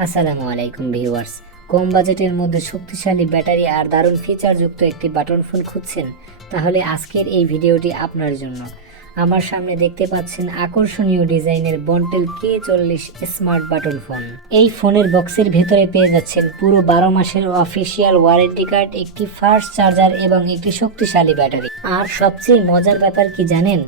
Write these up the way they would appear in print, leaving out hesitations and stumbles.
আসসালামু আলাইকুম ভিউয়ার্স। কম বাজেটের মধ্যে শক্তিশালী ব্যাটারি আর দারুণ ফিচারযুক্ত একটি বাটন ফোন খুঁজছেন? তাহলে আজকের এই ভিডিওটি আপনার জন্য। আমার সামনে দেখতে পাচ্ছেন আকর্ষণীয় ডিজাইনের বন্টেল K40 স্মার্ট বাটন ফোন। এই ফোনের বক্সের ভেতরে পেয়ে যাচ্ছেন পুরো 12 মাসের অফিসিয়াল ওয়ারেন্টি কার্ড, একটি ফাস্ট চার্জার এবং একটি শক্তিশালী ব্যাটারি। আর সবচেয়ে মজার ব্যাপার কি জানেন?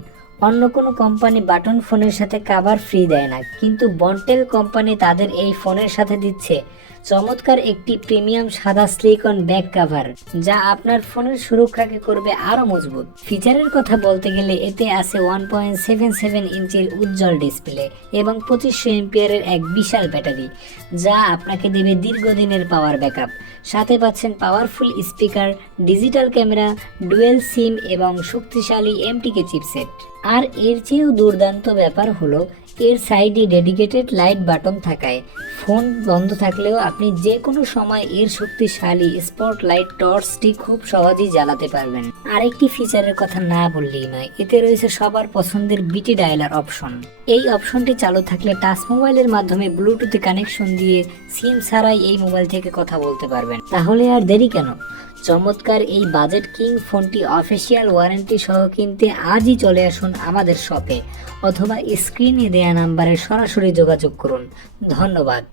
অন্য কোনো কোম্পানি বাটন ফোনের সাথে কভার ফ্রি দেয় না, কিন্তু বন্টেল কোম্পানি তাদের এই ফোনের সাথে দিচ্ছে চমৎকার একটি প্রিমিয়াম সাদা সিলিকন ব্যাক কভার, যা আপনার ফোনের সুরক্ষাকে করবে আরো মজবুত। ফিচারের কথা বলতে গেলে এতে আছে 1.77 ইঞ্চির উজ্জ্বল ডিসপ্লে এবং 2500 এমপিয়ারের এক বিশাল ব্যাটারি, যা আপনাকে দেবে দীর্ঘদিনের পাওয়ার ব্যাকআপ। সাথে পাচ্ছেন powerful speaker, digital camera, dual SIM এবং শক্তিশালী এমটিকে চিপসেট। আর এর চেয়েও দুর্দান্ত ব্যাপার হলো এর সাইডে ডেডিকেটেড লাইট বাটন থাকায় ফোন বন্ধ থাকলেও আপনি যে কোনো সময় এর শক্তিশালী স্পটলাইট টর্চটি খুব সহজেই জ্বালাতে পারবেন। আরেকটি ফিচারের কথা না বললেই নয়, এতে রয়েছে সবার পছন্দের বিটি ডায়ালার অপশন। এই অপশনটি চালু থাকলে টাচ মোবাইলের মাধ্যমে ব্লুটুথে কানেকশন দিয়ে সিম ছাড়াই এই মোবাইল থেকে কথা বলতে পারবেন। তাহলে আর দেরি কেন? চমৎকার এই বাজেট কিং ফোনটি অফিসিয়াল ওয়ারেন্টি সহ কিনতে আজই চলে আসুন আমাদের শপে, অথবা স্ক্রিনে দেয়া নাম্বারে সরাসরি যোগাযোগ করুন। ধন্যবাদ।